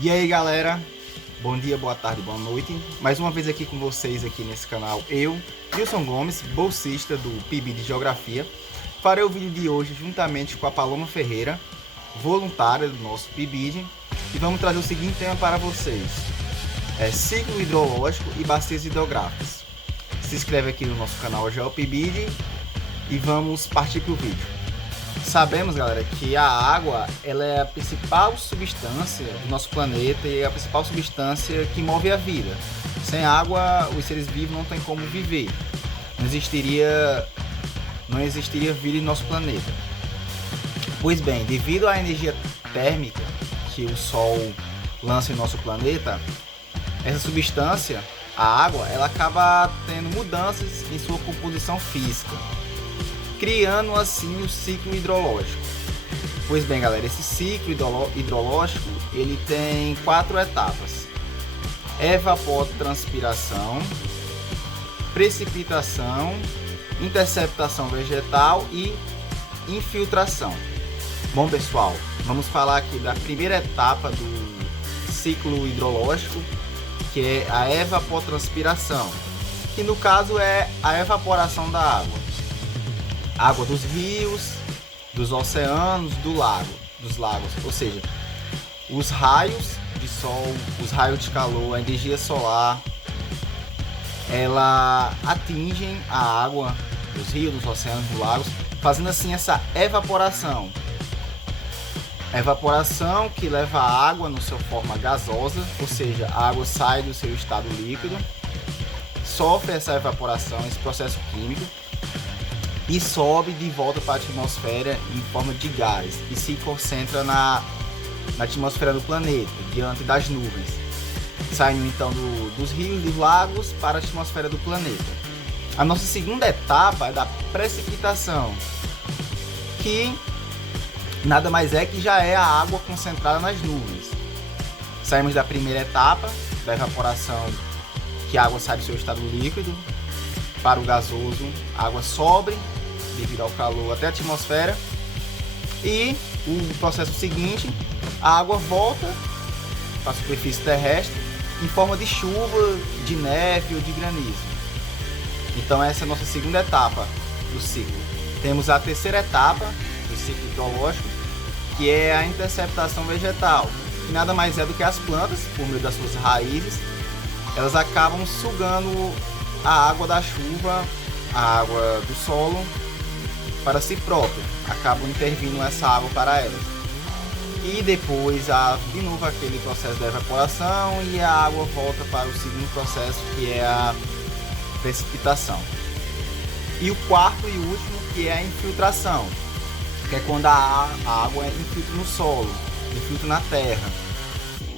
E aí galera, bom dia, boa tarde, boa noite. Mais uma vez aqui com vocês aqui nesse canal, eu, Wilson Gomes, bolsista do PIB de Geografia. Farei o vídeo de hoje juntamente com a Paloma Ferreira, voluntária do nosso PIBID, e vamos trazer o seguinte tema para vocês: ciclo hidrológico e bacias hidrográficas. Se inscreve aqui no nosso canal GeoPIBID e vamos partir para o vídeo. Sabemos, galera, que a água ela é a principal substância do nosso planeta e é a principal substância que move a vida. Sem água, os seres vivos não têm como viver. Não existiria vida em nosso planeta. Pois bem, devido à energia térmica que o Sol lança em nosso planeta, essa substância, a água, ela acaba tendo mudanças em sua composição física, criando assim o ciclo hidrológico. Pois bem, galera, esse ciclo hidrológico ele tem 4 etapas: evapotranspiração, precipitação, interceptação vegetal e infiltração. Bom, pessoal, vamos falar aqui da primeira etapa do ciclo hidrológico, que é a evapotranspiração, que no caso é a evaporação da água dos rios, dos oceanos, dos lagos, ou seja, os raios de sol, os raios de calor, a energia solar, ela atingem a água dos rios, dos oceanos, dos lagos, fazendo assim essa evaporação. Evaporação que leva a água na sua forma gasosa, ou seja, a água sai do seu estado líquido, sofre essa evaporação, esse processo químico, e sobe de volta para a atmosfera em forma de gás e se concentra na atmosfera do planeta, diante das nuvens, saindo então dos rios e dos lagos para a atmosfera do planeta. A nossa segunda etapa é da precipitação, que nada mais é que já é a água concentrada nas nuvens. Saímos da primeira etapa, da evaporação, que a água sai do seu estado líquido para o gasoso, a água sobe devido ao calor até a atmosfera, e o processo seguinte, a água volta para a superfície terrestre em forma de chuva, de neve ou de granizo. Então essa é a nossa segunda etapa do ciclo. Temos a terceira etapa do ciclo hidrológico, que é a interceptação vegetal, que nada mais é do que as plantas, por meio das suas raízes, elas acabam sugando a água da chuva, a água do solo para si própria, acabam intervindo essa água para elas. E depois há de novo aquele processo da evaporação e a água volta para o segundo processo, que é a precipitação. E o quarto e último, que é a infiltração, que é quando a água infiltra no solo, infiltra na terra,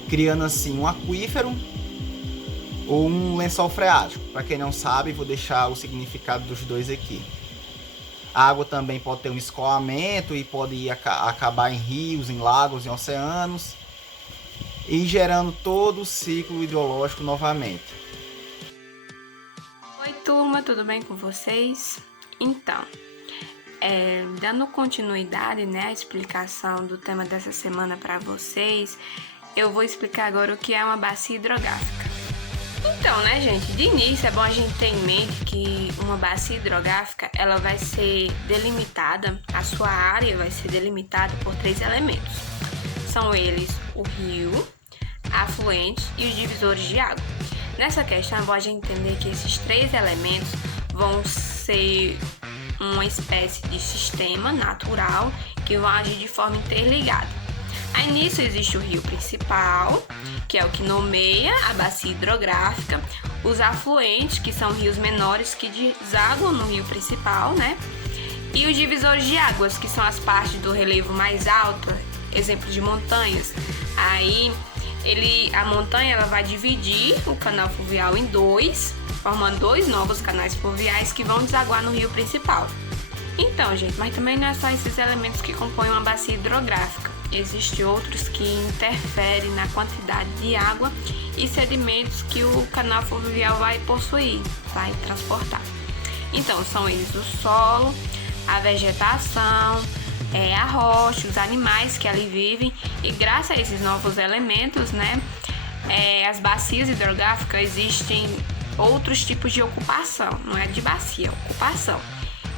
criando assim um aquífero ou um lençol freático. Para quem não sabe, vou deixar o significado dos dois aqui. A água também pode ter um escoamento e pode acabar em rios, em lagos, em oceanos, e gerando todo o ciclo hidrológico novamente. Oi turma, tudo bem com vocês? Então, dando continuidade, à explicação do tema dessa semana para vocês, eu vou explicar agora o que é uma bacia hidrográfica. Então, gente, de início é bom a gente ter em mente que uma bacia hidrográfica, ela vai ser delimitada, a sua área vai ser delimitada por 3 elementos. São eles o rio, afluentes e os divisores de água. Nessa questão é bom a gente entender que esses 3 elementos vão ser uma espécie de sistema natural que vão agir de forma interligada. Aí nisso existe o rio principal, que é o que nomeia a bacia hidrográfica, os afluentes, que são rios menores que desaguam no rio principal, e os divisores de águas, que são as partes do relevo mais alto, exemplo de montanhas. Aí a montanha ela vai dividir o canal fluvial em 2, formando 2 novos canais fluviais que vão desaguar no rio principal. Então, gente, mas também não é só esses elementos que compõem uma bacia hidrográfica. Existem outros que interferem na quantidade de água e sedimentos que o canal fluvial vai possuir, vai transportar. Então, são eles o solo, a vegetação, a rocha, os animais que ali vivem, e graças a esses novos elementos, né, as bacias hidrográficas existem outros tipos de ocupação, não é de bacia, é ocupação.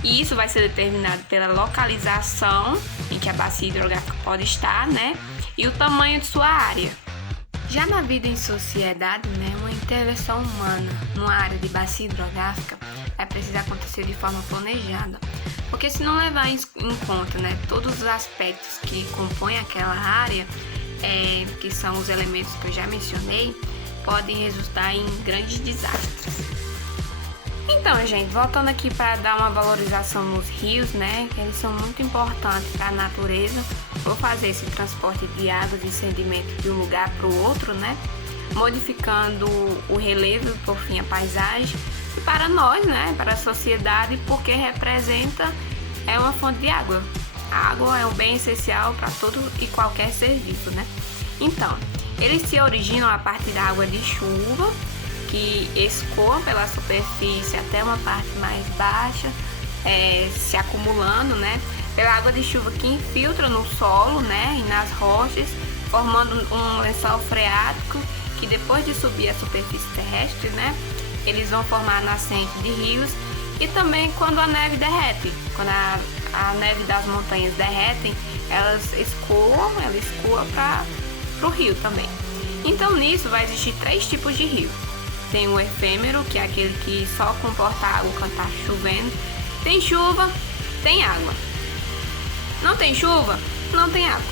E isso vai ser determinado pela localização em que a bacia hidrográfica pode estar, né, e o tamanho de sua área. Já na vida em sociedade, né, uma intervenção humana numa área de bacia hidrográfica vai precisar acontecer de forma planejada, porque se não levar em conta, né, todos os aspectos que compõem aquela área, que são os elementos que eu já mencionei, podem resultar em grandes desastres. Então, gente, voltando aqui para dar uma valorização nos rios, né, eles são muito importantes para a natureza, por fazer esse transporte de águas e sedimento de um lugar para o outro, né, modificando o relevo e, por fim, a paisagem, e para nós, né, para a sociedade, porque representa uma fonte de água. A água é um bem essencial para todo e qualquer ser vivo, né? Então, eles se originam a partir da água de chuva, que escoa pela superfície até uma parte mais baixa, se acumulando, né? Pela água de chuva que infiltra no solo, né? E nas rochas, formando um lençol freático que, depois de subir a superfície terrestre, né, eles vão formar nascente de rios. E também quando a neve derrete, quando a neve das montanhas derretem, ela escoa para o rio também. Então nisso vai existir 3 tipos de rio. Tem o efêmero, que é aquele que só comporta água quando está chovendo. Tem chuva, tem água. Não tem chuva, não tem água.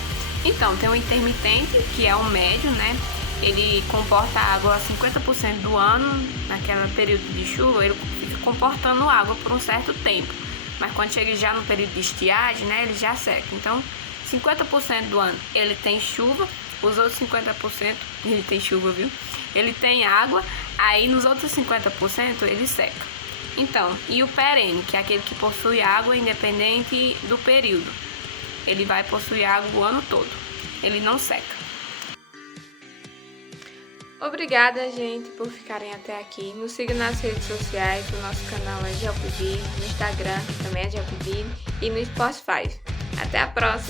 Então tem o intermitente, que é o médio, né? Ele comporta água 50% do ano. Naquele período de chuva, ele fica comportando água por um certo tempo. Mas quando chega já no período de estiagem, né, ele já seca. Então, 50% do ano ele tem chuva, os outros 50% ele tem chuva, viu? Ele tem água, aí nos outros 50% ele seca. Então, e o perene, que é aquele que possui água independente do período. Ele vai possuir água o ano todo. Ele não seca. Obrigada, gente, por ficarem até aqui. Nos siga nas redes sociais, o nosso canal é GeoPV, no Instagram, que também é GeoPV, e no Spotify. Até a próxima!